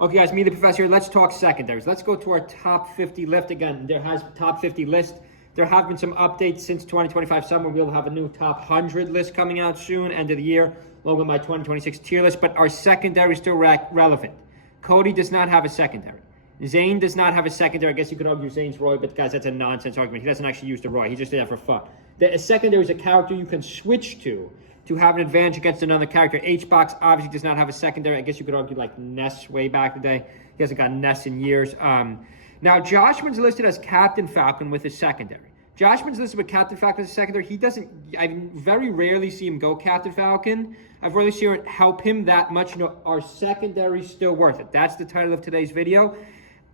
Okay, guys, me, the professor, here. Let's talk secondaries. Let's go to our top 50 list. Again, there has top 50 list. There have been some updates since 2025 summer. We'll have a new top 100 list coming out soon, end of the year, along with my 2026 tier list. But our secondary is still relevant. Cody does not have a secondary. Zane does not have a secondary. I guess you could argue Zane's Roy, but guys, that's a nonsense argument. He doesn't actually use the Roy. He just did that for fun. A secondary is a character you can switch to have an advantage against another character. H-Box obviously does not have a secondary. I guess you could argue like Ness way back in the day. He hasn't got Ness in years. Now, Joshman's listed as Captain Falcon with his secondary. Joshman's listed with Captain Falcon as a secondary. He doesn't, I very rarely see him go Captain Falcon. I've rarely seen it help him that much. You know, our secondary is still worth it. That's the title of today's video.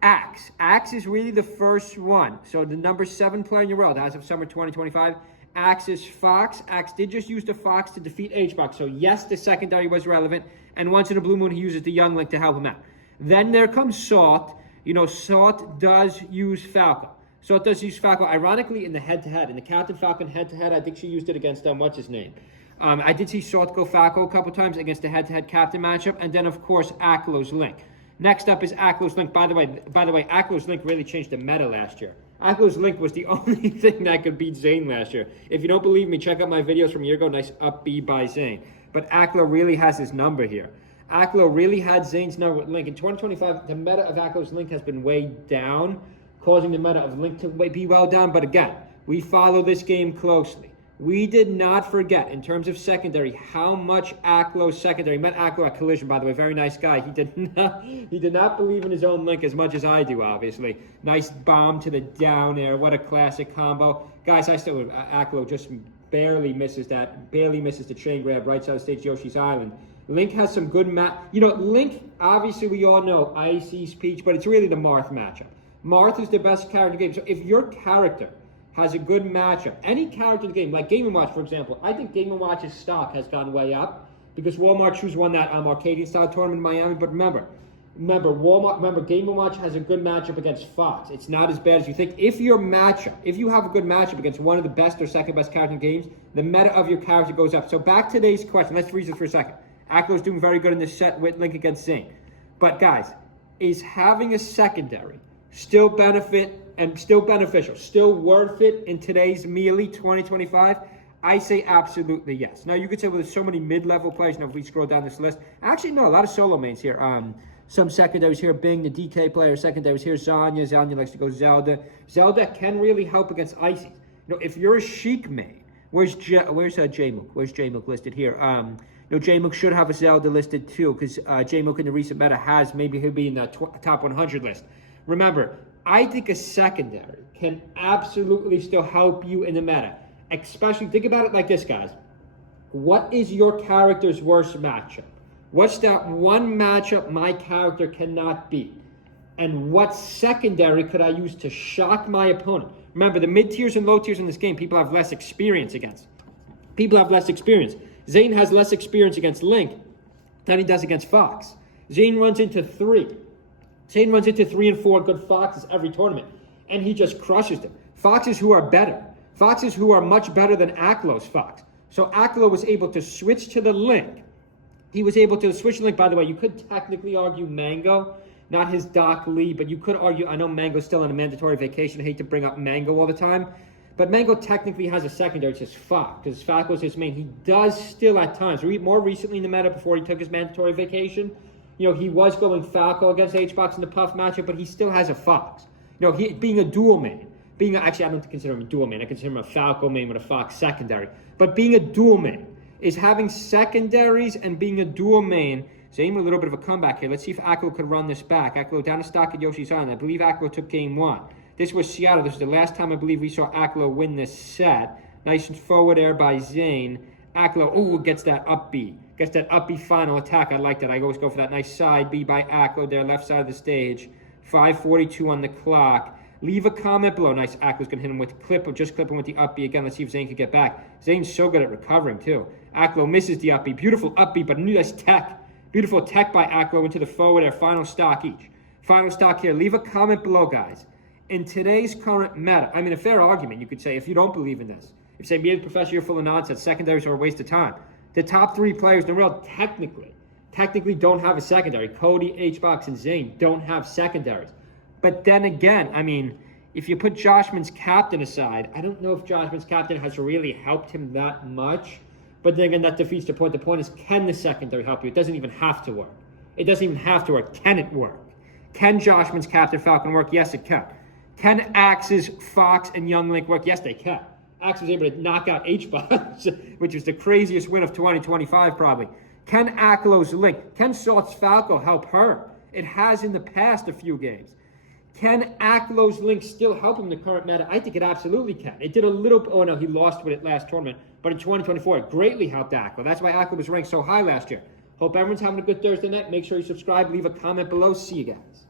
Axe. Axe is really the first one. So the number 7 player in your world as of summer 2025. Axe is Fox. Axe did just use the Fox to defeat H-Box. So yes, the secondary was relevant. And once in a blue moon, he uses the young Link to help him out. Then there comes Salt. You know, Salt does use Falco. Salt does use Falco. Ironically, in the head-to-head, in the Captain Falcon head-to-head, I think she used it against, what's his name? I did see Salt go Falco a couple times against the head-to-head Captain matchup. And then, of course, Aklo's Link. Next up is Aklo's Link. By the way, Aklo's Link really changed the meta last year. Aklo's Link was the only thing that could beat Zane last year. If you don't believe me, check out my videos from a year ago. Nice up B by Zane. But Aklo really has his number here. Aklo really had Zane's number with Link. In 2025, the meta of Aklo's Link has been way down, causing the meta of Link to be well down. But again, we follow this game closely. We did not forget, in terms of secondary, how much Aklo's secondary. Met Aklo at Collision, by the way. Very nice guy. He did not believe in his own Link as much as I do, obviously. Nice bomb to the down air. What a classic combo. Guys, I still, Aklo just barely misses that. Barely misses the chain grab right side of stage Yoshi's Island. Link has some good You know, Link, obviously, we all know Icy's Peach, but it's really the Marth matchup. Marth is the best character in the game. So if your character has a good matchup, any character in the game, like Game & Watch, for example, I think Game & Watch's stock has gone way up because Walmart Shoes won that Arcadian style tournament in Miami. But remember, Game & Watch has a good matchup against Fox. It's not as bad as you think. If you have a good matchup against one of the best or second best character in games, the meta of your character goes up. So back to today's question. Let's read this for a second. Aklo's doing very good in this set with Link against Zane. But guys, is having a secondary still beneficial, still worth it in today's Melee 2025? I say absolutely yes. Now, you could say, well, there's so many mid-level players. Now, if we scroll down this list, actually, no, a lot of solo mains here. Some secondaries here, Bing, the DK player, secondaries here, Zanya. Zanya likes to go Zelda. Zelda can really help against Icy. You know, if you're a Sheik main, where's J-Mook? Where's J-Mook listed here? You know, J-Mook should have a Zelda listed too, because J-Mook in the recent meta maybe he'll be in the top 100 list. Remember, I think a secondary can absolutely still help you in the meta. Especially, think about it like this, guys. What is your character's worst matchup? What's that one matchup my character cannot beat? And what secondary could I use to shock my opponent? Remember, the mid-tiers and low tiers in this game, people have less experience against. Zane has less experience against Link than he does against Fox. Zane runs into 3 and 4 good Foxes every tournament, and he just crushes them. Foxes who are better. Foxes who are much better than Aklo's Fox. So Aklo was able to switch to the Link. He was able to switch Link. By the way, you could technically argue Mango, not his Doc Lee, but you could argue, I know Mango's still on a mandatory vacation. I hate to bring up Mango all the time. But Mango technically has a secondary, it's just Fox, because Falco's his main. He does still at times, more recently in the meta before he took his mandatory vacation, you know, he was going Falco against H-Box in the Puff matchup, but he still has a Fox. You know, being a dual main, actually I don't consider him a dual main, I consider him a Falco main with a Fox secondary. But being a dual main is having secondaries and being a dual main. Zane with a little bit of a comeback here. Let's see if Aklo could run this back. Aklo down to stock at Yoshi's Island. I believe Aklo took game 1. This was Seattle. This is the last time I believe we saw Aklo win this set. Nice and forward air by Zane. Aklo, gets that up B. Gets that up B final attack. I like that. I always go for that nice side B by Aklo there, left side of the stage. 5:42 on the clock. Leave a comment below. Nice. Aklo's going to hit him with just clip him with the up B again. Let's see if Zane can get back. Zane's so good at recovering, too. Aklo misses the up B. Beautiful up B, but nice tech. Beautiful tech by Aklo into the forward air. Final stock each. Final stock here. Leave a comment below, guys. In today's current meta, I mean, a fair argument, you could say, if you don't believe in this. If you say, me as a professor, you're full of nonsense, secondaries are a waste of time. The top 3 players in the world, technically, technically don't have a secondary. Cody, HBox, and Zane don't have secondaries. But then again, I mean, if you put Joshman's captain aside, I don't know if Joshman's captain has really helped him that much. But then again, that defeats the point. The point is, can the secondary help you? It doesn't even have to work. It doesn't even have to work. Can it work? Can Joshman's captain Falcon work? Yes, it can. Can Axe's Fox and Young Link work? Yes, they can. Axe was able to knock out H-Box, which was the craziest win of 2025 probably. Can Aklo's Link, can Salt's Falco help her? It has in the past a few games. Can Aklo's Link still help him in the current meta? I think it absolutely can. It did a little, oh no, he lost with it last tournament, but in 2024 it greatly helped Aklo. That's why Aklo was ranked so high last year. Hope everyone's having a good Thursday night. Make sure you subscribe, leave a comment below. See you guys.